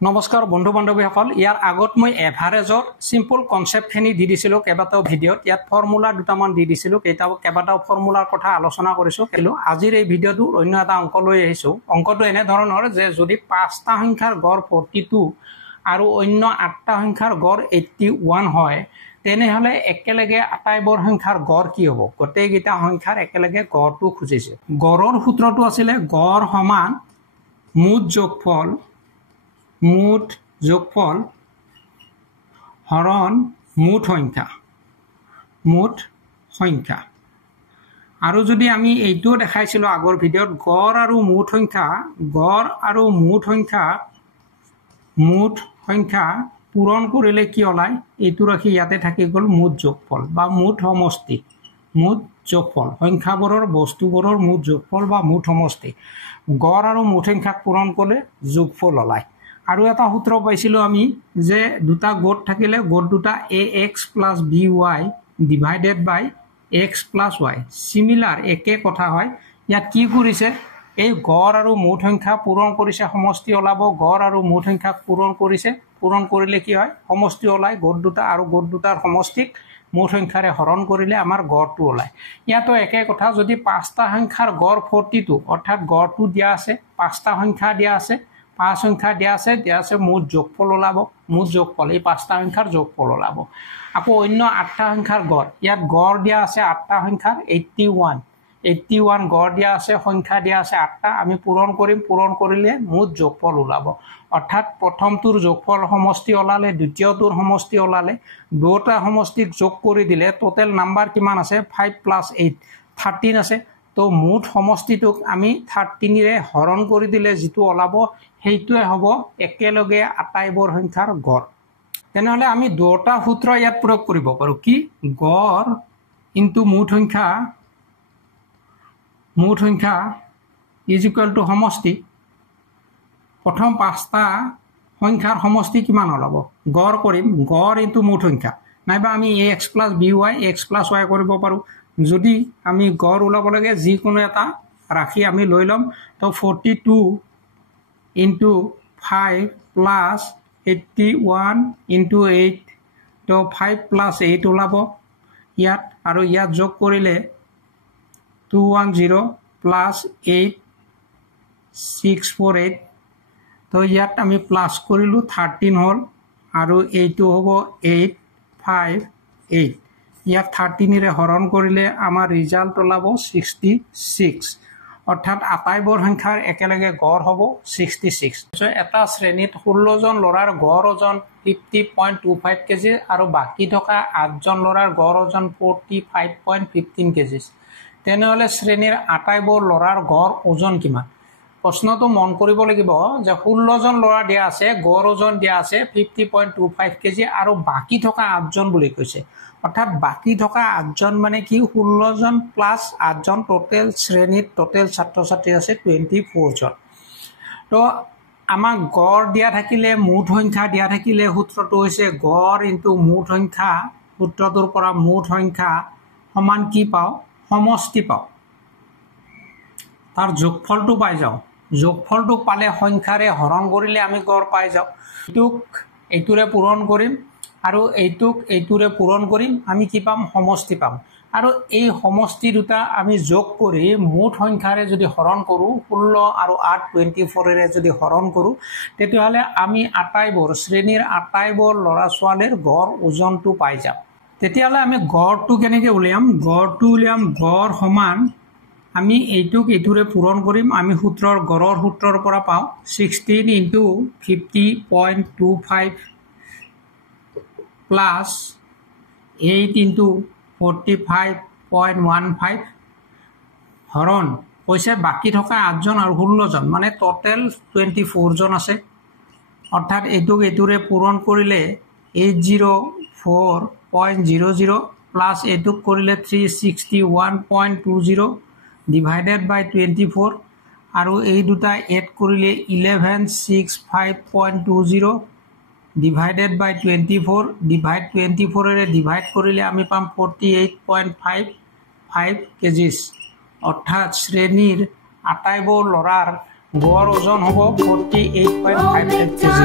নমস্কাৰ বন্ধু বান্ধৱীসকল ইয়াৰ আগত মই এভাৰেজৰ সিম্পল কনসেপ্টখিনি দি দিছিলো কেইবাটাও ভিডিঅ'ত ইয়াত ফৰ্মুলা দুটামান দি দিছিলো কেইবাটাও ফৰ্মুলাৰ কথা আলোচনা কৰিছো আজিৰ এই ভিডিঅ'টো অন্য এটা অংক লৈ আহিছো অংকটো এনে ধৰণৰ যে যদি পাঁচটা সংখ্যাৰ গড় 42 আৰু অন্য আঠটা সংখ্যাৰ গড় 81 হয় তেনেহলে একেলগে আটাইবোৰ সংখ্যাৰ গড় কি হ'ব গোটেইকেইটা সংখ্যাৰ একেলগে গড়টো খুজিছে গড়ৰ সূত্ৰটো আছিল গড় সমান মুঠ যোগফল হৰণ মুঠ সংখ্যা আৰু যদি আমি এইটো দেখাইছিলো আগৰ ভিডিঅ'ত গড় আৰু মুঠ সংখ্যা পূৰণ কৰিলে কি ওলায় এইটো ৰাখি ইয়াতে থাকি গ'ল মুঠ যোগফল বা মুঠ যোগফল সংখ্যাবোৰৰ বস্তুবোৰৰ মুঠ যোগফল বা মুঠ সমষ্টি গড় আৰু মুঠ সংখ্যাক পূৰণ কৰিলে যোগফল ওলায় আৰু এটা সূত্ৰ পাইছিলো আমি যে দুটা গড় থাকিলে গড় দুটা ax + by divided by x + y similar একে কথা হয় ইয়াত কি কৰিছে এই গড় আৰু মুঠ সংখ্যা পূৰণ কৰিছে সমষ্টি ওলাব গড় আৰু মুঠ সংখ্যাক পূৰণ কৰিলে কি হয় সমষ্টি ওলায় গড় দুটা আৰু গড় দুটাৰ সমষ্টিক মুঠ সংখ্যাৰে হৰণ কৰিলে আমাৰ গড়টো ওলায় ইয়াতো একে কথা যদি পাঁচটা সংখ্যাৰ গড় 42 অৰ্থাৎ গড়টো দিয়া আছে পাঁচটা সংখ্যা দিয়া আছে পাঁচ সংখ্যা দিয়া আছে মুঠ যোগফল ওলাব মুঠ যোগফল এই পাঁচটা সংখ্যাৰ যোগফল ওলাব আকৌ অন্য আঠটা সংখ্যাৰ গড় ইয়াত গড় দিয়া আছে আঠটা সংখ্যাৰ 81 গড় দিয়া আছে সংখ্যা দিয়া আছে আঠটা আমি পূৰণ কৰিলে মুঠ যোগফল ওলাব অৰ্থাৎ প্ৰথমটোৰ যোগফল সমষ্টি ওলালে দ্বিতীয়টোৰ সমষ্টি ওলালে দুটা সমষ্টিক যোগ কৰি দিলে টোটাল নাম্বাৰ কিমান আছে 5 + 8 13 আছে তো মুঠ সমষ্টিটোক আমি 13 ৰে হৰণ কৰি দিলে যেটো ওলাব সেইটোৱে হ'ব একেলগে আটাইবোৰ সংখ্যাৰ গড় তেনেহলে আমি দুটা সূত্ৰ ইয়াত প্ৰয়োগ কৰিব পাৰো কি গড় ইনটু মুঠ সংখ্যা ইজ ইকুৱেল টু সমষ্টি প্ৰথম পাঁচটা সংখ্যাৰ সমষ্টি কিমান ওলাব গড় কৰিম গড় ইনটু মুঠ সংখ্যা নাইবা আমি ax + by x + y কৰিব পাৰো যদি আমি গড় ওলাব লাগে যিকোনো এটা ৰাখি আমি লৈ লম তো 42 into 5 plus 81 into 8 তো 5 plus 8 ওলাব ইয়াত আৰু ইয়াত যোগ কৰিলে 210 plus 8 648 তো ইয়াত আমি প্লাস কৰিলো 13 হল আৰু এইটো হ'ব 858 ইয়াত 13 ৰে হৰণ কৰিলে আমাৰ ৰিজাল্ট ওলাব 66 অৰ্থাৎ আটাইবোৰ সংখ্যাৰ একেলগে গড় হ'ব 66 এটা শ্ৰেণীত 16 জন ল'ৰাৰ গড় ওজন 50.25 কেজি আৰু বাকি থকা 8 জন ল'ৰাৰ গড় ওজন 45.15 কেজি তেনেহলে শ্ৰেণীৰ আটাইবোৰ ল'ৰাৰ গড় ওজন কিমান প্ৰশ্নটো মন কৰিব লাগিব যে 16 জন ল'ৰা দিয়া আছে গড় ওজন দিয়া আছে 50.25 কেজি আৰু বাকি থকা 8 জন বুলি কৈছে অৰ্থাৎ বাকি থকা 8 জন মানে কি 16 জন প্লাস 8 জন টোটাল শ্ৰেণীত টোটাল ছাত্ৰ-ছাত্ৰী আছে 24 জন তো আমাক গড় দিয়া থাকিলে মুঠ সংখ্যা দিয়া থাকিলে সূত্ৰটো হৈছে গড় ইনটু মুঠ সংখ্যা সূত্ৰটোৰ পৰা মুঠ সংখ্যা সমান কি পাও সমষ্টি পাও তাৰ যোগফলটো পাই যাও যোগফলটো পালে সংখ্যাৰে হৰণ কৰিলে আমি গড় পাই যাও এইটোৰে পূৰণ কৰিম আৰু এইটোৰে পূৰণ কৰিম আমি কি পাম সমষ্টি পাম আৰু এই সমষ্টি দুটা আমি যোগ কৰি মুঠ সংখ্যাৰে যদি হৰণ কৰো 16 আৰু 8 24 ৰে যদি হৰণ কৰো তেতিয়াহলে আমি আটাইবোৰ শ্ৰেণীৰ আটাইবোৰ ল'ৰা ছোৱালীৰ গড় ওজনটো পাই যাম তেতিয়াহলে আমি গড়টো কেনেকৈ উলিয়াম গড় সমান আমি এইটোৰে পূৰণ কৰিম আমি গড়ৰ সূত্ৰৰ পৰা পাও 16 into 50.25 plus 8 into 45.15 হৰণ কৈছে বাকি থকা 8 জন আৰু 16 জন মানে টোটাল 24 জন আছে অৰ্থাৎ এইটোৰে পূৰণ কৰিলে 804.00 প্লাস এইটো কৰিলে 361.20 divided by 24 আৰু এই দুটা এড কৰিলে 1165.20 divided by 24 divide 24 ৰে ডিভাইড কৰিলে আমি পাম 48.55 কেজি অৰ্থাৎ শ্ৰেণীৰ আটাইবোৰ ল'ৰাৰ গড় ওজন হ'ব 48.55 কেজি